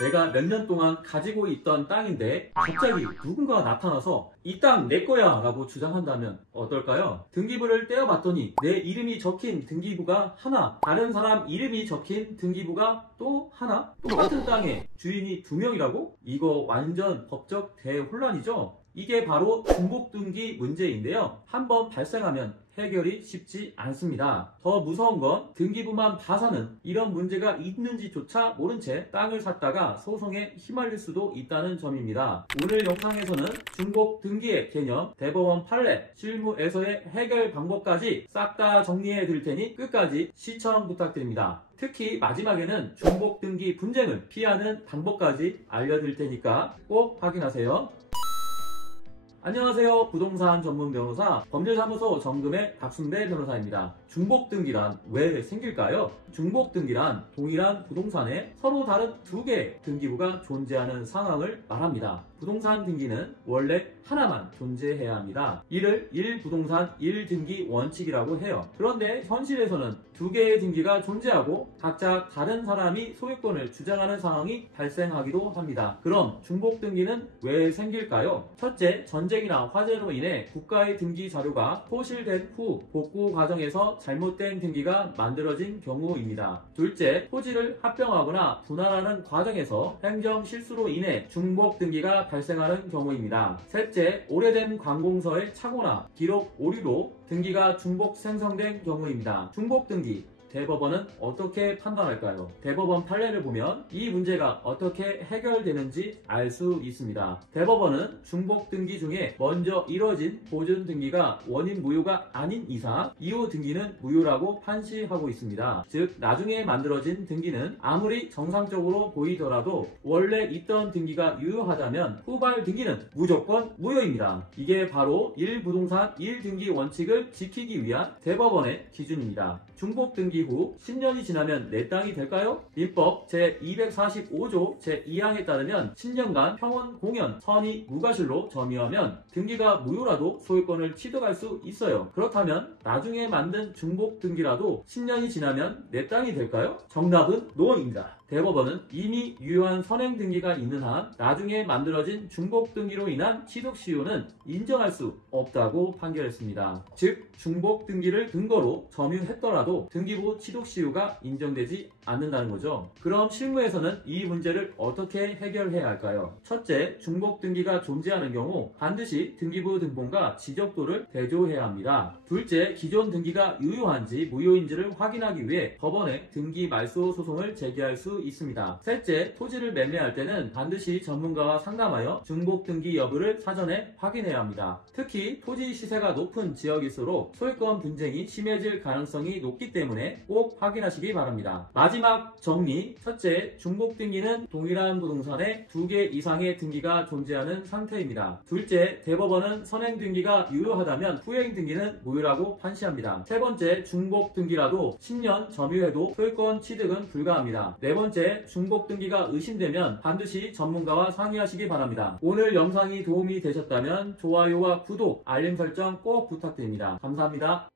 내가 몇 년 동안 가지고 있던 땅인데 갑자기 누군가가 나타나서 이 땅 내 거야 라고 주장한다면 어떨까요? 등기부를 떼어봤더니 내 이름이 적힌 등기부가 하나, 다른 사람 이름이 적힌 등기부가 또 하나, 똑같은 땅에 주인이 2명이라고? 이거 완전 법적 대혼란이죠? 이게 바로 중복등기 문제인데요. 한번 발생하면 해결이 쉽지 않습니다. 더 무서운 건 등기부만 봐서는 이런 문제가 있는지조차 모른 채 땅을 샀다가 소송에 휘말릴 수도 있다는 점입니다. 오늘 영상에서는 중복등기의 개념, 대법원 판례, 실무에서의 해결 방법까지 싹 다 정리해 드릴 테니 끝까지 시청 부탁드립니다. 특히 마지막에는 중복등기 분쟁을 피하는 방법까지 알려드릴 테니까 꼭 확인하세요. 안녕하세요. 부동산 전문 변호사 법률사무소 정금의 박순대 변호사입니다. 중복등기란 왜 생길까요? 중복등기란 동일한 부동산에 서로 다른 2개의 등기부가 존재하는 상황을 말합니다. 부동산 등기는 원래 하나만 존재해야 합니다. 이를 1부동산 1등기 원칙이라고 해요. 그런데 현실에서는 2개의 등기가 존재하고 각자 다른 사람이 소유권을 주장하는 상황이 발생하기도 합니다. 그럼 중복등기는 왜 생길까요? 첫째, 전쟁이나 화재로 인해 국가의 등기 자료가 소실된 후 복구 과정에서 잘못된 등기가 만들어진 경우입니다. 둘째, 토지를 합병하거나 분할하는 과정에서 행정 실수로 인해 중복등기가 발생하는 경우입니다. 셋째, 오래된 관공서의 착오나 기록 오류로 등기가 중복 생성된 경우입니다. 중복등기 대법원은 어떻게 판단할까요? 대법원 판례를 보면 이 문제가 어떻게 해결되는지 알 수 있습니다. 대법원은 중복등기 중에 먼저 이뤄진 보존등기가 원인 무효가 아닌 이상 이후 등기는 무효라고 판시하고 있습니다. 즉 나중에 만들어진 등기는 아무리 정상적으로 보이더라도 원래 있던 등기가 유효하다면 후발 등기는 무조건 무효입니다. 이게 바로 1부동산 1등기 원칙을 지키기 위한 대법원의 기준입니다. 중복등기 후 10년이 지나면 내 땅이 될까요? 민법 제245조 제2항에 따르면 10년간 평원 공연 선의 무과실로 점유하면 등기가 무효라도 소유권을 취득할 수 있어요. 그렇다면 나중에 만든 중복등기라도 10년이 지나면 내 땅이 될까요? 정답은 NO입니다. 대법원은 이미 유효한 선행등기가 있는 한 나중에 만들어진 중복등기로 인한 취득시효는 인정할 수 없다고 판결했습니다. 즉 중복등기를 근거로 점유했더라도 등기부 취득시효가 인정되지 않는다는 거죠. 그럼 실무에서는 이 문제를 어떻게 해결해야 할까요? 첫째, 중복등기가 존재하는 경우 반드시 등기부 등본과 지적도를 대조해야 합니다. 둘째, 기존 등기가 유효한지 무효인지를 확인하기 위해 법원에 등기 말소 소송을 제기할 수 있습니다. 셋째, 토지를 매매할 때는 반드시 전문가와 상담하여 중복등기 여부를 사전에 확인해야 합니다. 특히 토지 시세가 높은 지역일수록 소유권 분쟁이 심해질 가능성이 높기 때문에 꼭 확인하시기 바랍니다. 마지막 정리. 첫째, 중복등기는 동일한 부동산에 2개 이상의 등기가 존재하는 상태입니다. 둘째, 대법원은 선행등기가 유효하다면 후행등기는 무효라고 판시합니다. 세 번째, 중복등기라도 10년 점유해도 소유권 취득은 불가합니다. 네 번째, 중복등기가 의심되면 반드시 전문가와 상의하시기 바랍니다. 오늘 영상이 도움이 되셨다면 좋아요와 구독, 알림 설정 꼭 부탁드립니다. 감사합니다.